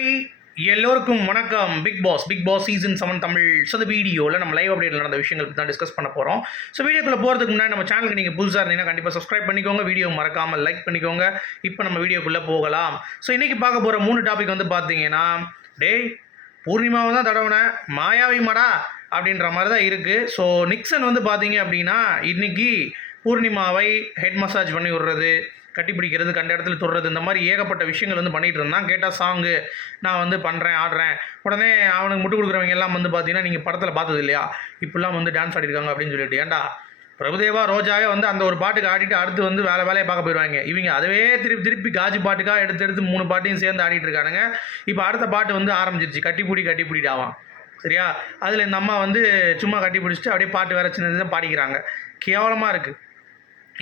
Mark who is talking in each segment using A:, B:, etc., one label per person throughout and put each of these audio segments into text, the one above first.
A: Hi எல்லோருக்கும் வணக்கம். Bigg Boss Bigg Boss season seven Tamil. So இந்த வீடியோவில் நம்ம லைவ் அப்டேட்டில் நடந்த விஷயங்கள் பற்றி தான் டிஸ்கஸ் பண்ண போகிறோம் ஸோ வீடியோக்குள்ளே போகிறதுக்கு முன்னாடி நம்ம சேனலுக்கு நீங்கள் புதுசாக இருந்தீங்கன்னா கண்டிப்பாக சப்ஸ்கிரைப் பண்ணிக்கோங்க. வீடியோ மறக்காமல் லைக் பண்ணிக்கோங்க. இப்போ நம்ம வீடியோக்குள்ளே போகலாம். ஸோ இன்றைக்கி பார்க்க போகிற மூணு டாபிக் வந்து பார்த்தீங்கன்னா டேய் பூர்ணிமாவை தான் தடவுனேன் மாயாவி மடா அப்படின்ற மாதிரி தான் இருக்குது ஸோ நிக்சன் வந்து பார்த்தீங்க அப்படின்னா இன்னைக்கு பூர்ணிமாவை ஹெட் மசாஜ் பண்ணி விடுறது. கட்டி பிடிக்கிறது கண்ட இடத்துல தொடுறது இந்த மாதிரி ஏகப்பட்ட விஷயங்கள் வந்து பண்ணிட்டு இருந்தான். கேட்டால் சாங்கு நான் வந்து பண்ணுறேன் ஆடுறேன். உடனே அவனுக்கு முட்டு கொடுக்குறவங்க எல்லாம் வந்து பார்த்தீங்கன்னா நீங்கள் படத்தில் பார்த்தது இல்லையா? இப்படிலாம் வந்து டான்ஸ் ஆடிருக்காங்க அப்படின்னு சொல்லிட்டு. ஏன்டா? பிரபுதேவா ரோஜாவே வந்து அந்த ஒரு பாட்டுக்கு ஆடிட்டு அடுத்து வந்து வேலை வேலையை பார்க்க போயிடுவாங்க. இவங்க அதுவே திருப்பி திருப்பி காஜி பாட்டுக்காக எடுத்து எடுத்து மூணு பாட்டையும் சேர்ந்து ஆடிட்டு இருக்கானுங்க. இப்போ அடுத்த பாட்டு வந்து ஆரம்பிச்சிருச்சு. கட்டிப்பிடி கட்டிப்பிடிடாவான் சரியா? அதில் இந்த அம்மா வந்து சும்மா கட்டி பிடிச்சிட்டு அப்படியே பாட்டு வேற சின்னது தான் பாடிக்கிறாங்க. கேவலமாக இருக்குது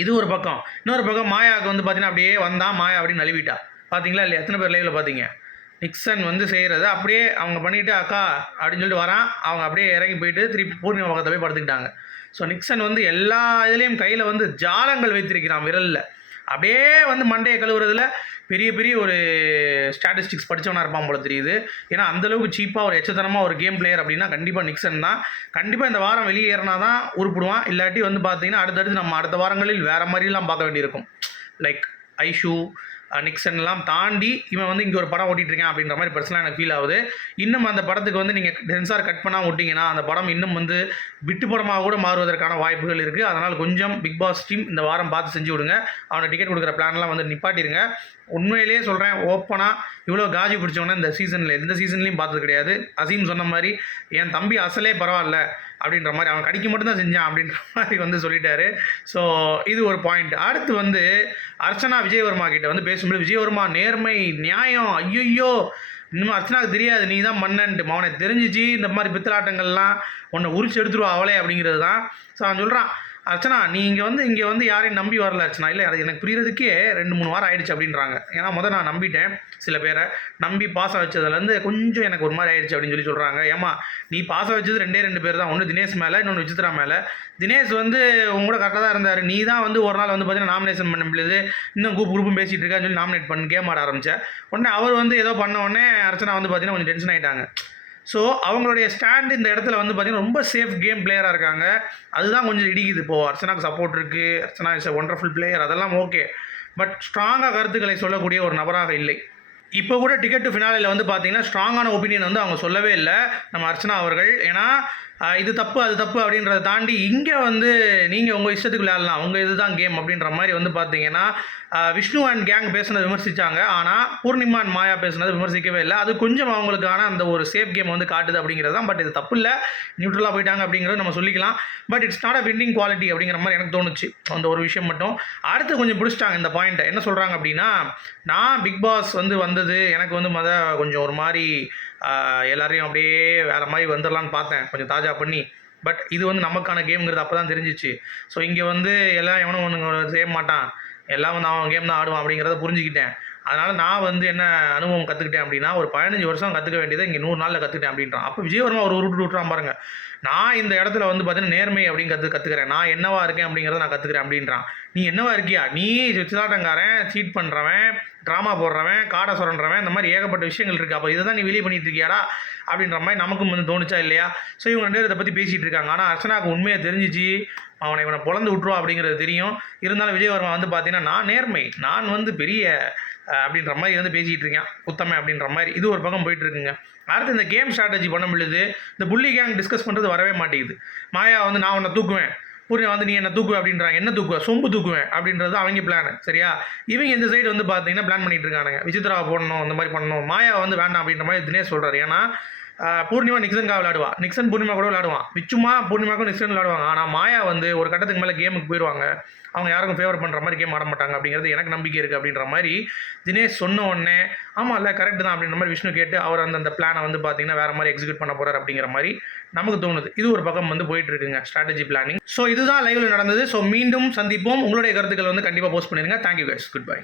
A: இது ஒரு பக்கம். இன்னொரு பக்கம் மாயாவுக்கு வந்து பார்த்தீங்கன்னா அப்படியே வந்தான் மாயா அப்படின்னு நழுவிட்டா. பார்த்தீங்களா இல்லை எத்தனை பேர் லைவில் பார்த்தீங்க நிக்சன் வந்து செய்கிறத அப்படியே அவங்க பண்ணிவிட்டு அக்கா அப்படின்னு சொல்லிட்டு வரான். அவங்க அப்படியே இறங்கி போயிட்டு திருப்பி பூர்ணிமா பக்கத்தில் போய் படுத்துக்கிட்டாங்க. ஸோ நிக்சன் வந்து எல்லா இதுலேயும் கையில் வந்து ஜாலங்கள் வைத்திருக்கிறான் விரலில். அப்படியே வந்து மண்டையை கழுவுறதுல பெரிய பெரிய ஒரு ஸ்டாட்டிஸ்டிக்ஸ் படித்தவனாக இருப்பான் போல தெரியுது. ஏன்னா அந்தளவுக்கு சீப்பாக ஒரு எச்சத்தனமாக ஒரு கேம் பிளேயர் அப்படின்னா கண்டிப்பாக நிக்சன் தான். கண்டிப்பாக இந்த வாரம் வெளியேறினா தான் உருப்பிடுவான். இல்லாட்டி வந்து பார்த்தீங்கன்னா அடுத்தடுத்து நம்ம அடுத்த வாரங்களில் வேறு மாதிரிலாம் பார்க்க வேண்டியிருக்கும். லைக் ஐஷூ நிக்சன்லாம் தாண்டி இவன் வந்து இங்கே ஒரு படம் ஓட்டிகிட்ருக்கேன் அப்படின்ற மாதிரி பர்சனலாக எனக்கு ஃபீல் ஆகுது. இன்னும் அந்த படத்துக்கு வந்து நீங்கள் சென்சார் கட் பண்ணாமல் விட்டிங்கன்னா அந்த படம் இன்னும் வந்து விட்டு படமாக கூட மாறுவதற்கான வாய்ப்புகள் இருக்குது அதனால் கொஞ்சம் பிக் பாஸ் டீம் இந்த வாரம் பார்த்து செஞ்சு விடுங்க. அவனை டிக்கெட் கொடுக்குற பிளான்லாம் வந்து நிப்பாட்டிடுங்க உண்மையிலேயே சொல்கிறேன் ஓப்பனாக இவ்வளோ காஜி பிடிச்சவன இந்த சீசனில் எந்த சீசன்லேயும் பார்த்தது கிடையாது. அசீம் சொன்ன மாதிரி என் தம்பி அசலே பரவாயில்ல. அப்படின்ற மாதிரி அவன் கடிக்க மட்டும்தான் செஞ்சான் அப்படின்ற மாதிரி வந்து சொல்லிட்டாரு. ஸோ இது ஒரு பாயிண்ட் அடுத்து வந்து அர்ச்சனா விஜயவர்மா கிட்ட வந்து பேசும்போது விஜயவர்மா நேர்மை நியாயம் ஐயோ இன்னும் அர்ச்சனாவுக்கு தெரியாது நீ தான் மன்னன்ட்டு. அவனை தெரிஞ்சிச்சு இந்த மாதிரி பித்தலாட்டங்கள்லாம் உன்னை உரிச்சு எடுத்துருவா அவளே அப்படிங்கிறது தான். ஸோ அவன் சொல்கிறான் அர்ச்சனா நீ இங்கே வந்து இங்கே வந்து யாரையும் நம்பி வரல அர்ச்சனா. இல்லை அது எனக்கு புரியறதுக்கே ரெண்டு மூணு வாரம் ஆயிடுச்சு அப்படின்றாங்க. ஏன்னா முதல் நான் நம்பிட்டேன் சில பேரை. நம்பி பாசம் வச்சதுலேருந்து கொஞ்சம் எனக்கு ஒரு மாதிரி ஆயிடுச்சு அப்படின்னு சொல்லி சொல்கிறாங்க ஏமா நீ பாசம் வச்சது ரெண்டே ரெண்டு பேர் தான். ஒன்று தினேஷ் மேலே இன்னொன்று விசித்ரா மேலே. தினேஷ் வந்து உங்க கூட கரெக்டாக தான் இருந்தார். நீ தான் வந்து ஒரு நாள் வந்து பார்த்தீங்கன்னா நாமினேஷன் பண்ண முடியாது. இன்னும் குரூப் குரூப்பும் பேசிகிட்டு இருக்கான்னு சொல்லி நாமினேட் பண்ணி கேம் ஆட ஆரம்பித்தேன் உடனே அவர் வந்து ஏதோ பண்ண உடனே அர்ச்சனா வந்து பார்த்தீங்கன்னா கொஞ்சம் டென்ஷன் ஆகிட்டாங்க ஸோ அவங்களுடைய ஸ்டாண்ட் இந்த இடத்துல வந்து பார்த்திங்கன்னா ரொம்ப சேஃப் கேம் பிளேயராக இருக்காங்க. அதுதான் கொஞ்சம் இடிக்குது. இப்போது அர்ச்சனாக்கு சப்போர்ட் இருக்குது அர்ச்சனா இஸ் ஒண்டர்ஃபுல் பிளேயர் அதெல்லாம் ஓகே பட் ஸ்ட்ராங்காக கருத்துக்களை சொல்லக்கூடிய ஒரு நபராக இல்லை. இப்போ கூட டிக்கெட் டு ஃபினாலில் வந்து பார்த்தீங்கன்னா ஸ்ட்ராங்கான ஒப்பீனியன் வந்து அவங்க சொல்லவே இல்லை. நம்ம அர்ச்சனா அவர்கள். ஏன்னா இது தப்பு அது தப்பு அப்படின்றத தாண்டி இங்கே வந்து நீங்கள் உங்கள் இஷ்டத்துக்கு விளையாடலாம் உங்கள் இதுதான் கேம் அப்படின்ற மாதிரி வந்து பார்த்தீங்கன்னா விஷ்ணு அண்ட் கேங் பேசுனதை விமர்சித்தாங்க ஆனால் பூர்ணிமா அண்ட் மாயா பேசுனதை விமர்சிக்கவே இல்லை. அது கொஞ்சம் அவங்களுக்கான அந்த ஒரு சேஃப் கேம் வந்து காட்டுது அப்படிங்கிறது தான். பட் இது தப்பு இல்லை. நியூட்ரலாக போயிட்டாங்க அப்படிங்கிறது நம்ம சொல்லிக்கலாம். But it's not a winning quality அப்படிங்கிற மாதிரி எனக்கு தோணுச்சு. அந்த ஒரு விஷயம் மட்டும். அடுத்து கொஞ்சம் பிடிச்சிட்டாங்க இந்த பாயிண்ட்டை என்ன சொல்கிறாங்க அப்படின்னா நான் பிக் பாஸ் வந்து வந்தது. எனக்கு வந்து மொத கொஞ்சம் ஒரு மாதிரி எல்லாரையும் அப்படியே வேறு மாதிரி வந்துடலான்னு பார்த்தேன். கொஞ்சம் தாஜா பண்ணி. பட் இது வந்து நமக்கான கேம்ங்கிறது அப்போ தான் தெரிஞ்சிச்சு. ஸோ இங்கே வந்து எல்லாம் எவனும் ஒன்று செய்ய மாட்டான். எல்லாம் வந்து அவன் கேம் தான் ஆடுவான் அப்படிங்கிறத புரிஞ்சுக்கிட்டேன். அதனால் நான் வந்து என்ன அனுபவம் கற்றுக்கிட்டேன் அப்படின்னா ஒரு பதினஞ்சு வருஷம் கற்றுக்க வேண்டியதை இங்கே நூறு நாளில் கற்றுக்கிட்டேன் அப்படின்றான். அப்போ விஜயவர்மா ஒரு உருட்டு விட்டுறான் பாருங்க. நான் இந்த இடத்துல வந்து பார்த்தீங்கன்னா நேர்மை அப்படின்னு கற்று கற்றுக்கிறேன் நான் என்னவா இருக்கேன் அப்படிங்கிறத நான் கற்றுக்கிறேன் அப்படின்றான். நீ என்னவா இருக்கியா? நீ சுச்சிதாட்டங்காரன் சீட் பண்ணுறவன் ட்ராமா போடுறவன் காடை சுரண்டுறவன் இந்த மாதிரி ஏகப்பட்ட விஷயங்கள் இருக்குது அப்போ இதை தான் நீ வெளியே பண்ணிட்டு இருக்கியாடா? அப்படின்ற மாதிரி நமக்கும் வந்து தோணுச்சா இல்லையா? ஸோ இவங்க ரெண்டு பேரும் இதை பற்றி பேசிகிட்டு இருக்காங்க. ஆனால் அர்ச்சனாக்கு உண்மையை தெரிஞ்சிச்சு. அவனை இவனை பொழந்து விட்ருவா அப்படிங்கிறது தெரியும். இருந்தாலும் விஜயவர்மா வந்து பார்த்தீங்கன்னா நான் நேர்மை. நான் வந்து பெரிய அப்படின்ற மாதிரி வந்து பேசிகிட்டு இருக்கேன். உத்தமை அப்படின்ற மாதிரி. இது ஒரு பக்கம் போயிட்டு இருக்குங்க அடுத்து இந்த கேம் ஸ்ட்ராட்டஜி பண்ண முடியுது இந்த புள்ளி கேங் டிஸ்கஸ் பண்ணுறது வரவே மாட்டேங்குது. மாயா வந்து நான் உன்னை தூக்குவேன். புரிய வந்து நீ என்ன தூக்குவ அப்படின்றாங்க. என்ன தூக்குவ? சொம்பு தூக்குவேன் அப்படின்றது அவங்க பிளான் சரியா? இவங்க இந்த சைடு வந்து பார்த்தீங்கன்னா பிளான் பண்ணிட்டு இருக்கானுங்க. விசித்ரா போடணும் இந்த மாதிரி பண்ணணும். மாயா வந்து வேண்டாம் அப்படின்ற மாதிரி தினேஷ் சொல்கிறாரு ஏன்னா பூர்ணிமா நிக்சனுக்காக விளாடுவா. நிக்சன் பூர்ணிமா கூட விளையாடுவான் விச்சுமா பூர்ணிமாக்கும் நிக்சன் விளையாடுவாங்க ஆனால் மாயா வந்து ஒரு கட்டத்துக்கு மேலே கேமுக்கு போயிடுவாங்க அவங்க யாருக்கும் ஃபேவர் பண்ணுற மாதிரி கேம் ஆட மாட்டாங்க அப்படிங்கிறது எனக்கு நம்பிக்கை இருக்குது அப்படின்ற மாதிரி தினேஷ் சொன்ன உடனே ஆமாம் இல்லை கரெக்ட் தான் அப்படின்ற மாதிரி விஷ்ணு கேட்டு அவர் அந்த அந்த பிளானை வந்து பார்த்தீங்கன்னா வேறு மாதிரி எக்ஸிக்யூட் பண்ண போகிறார் அப்படிங்கிற மாதிரி நமக்கு தோணுது. இது ஒரு பக்கம் வந்து போயிட்டு இருக்குங்க ஸ்ட்ராட்டஜி பிளானிங் ஸோ இதுதான் லைவில் நடந்தது. ஸோ மீண்டும் சந்திப்போம். உங்களுடைய கருத்துக்கள் வந்து கண்டிப்பாக போஸ்ட் பண்ணிடுங்க. Thank you guys good bye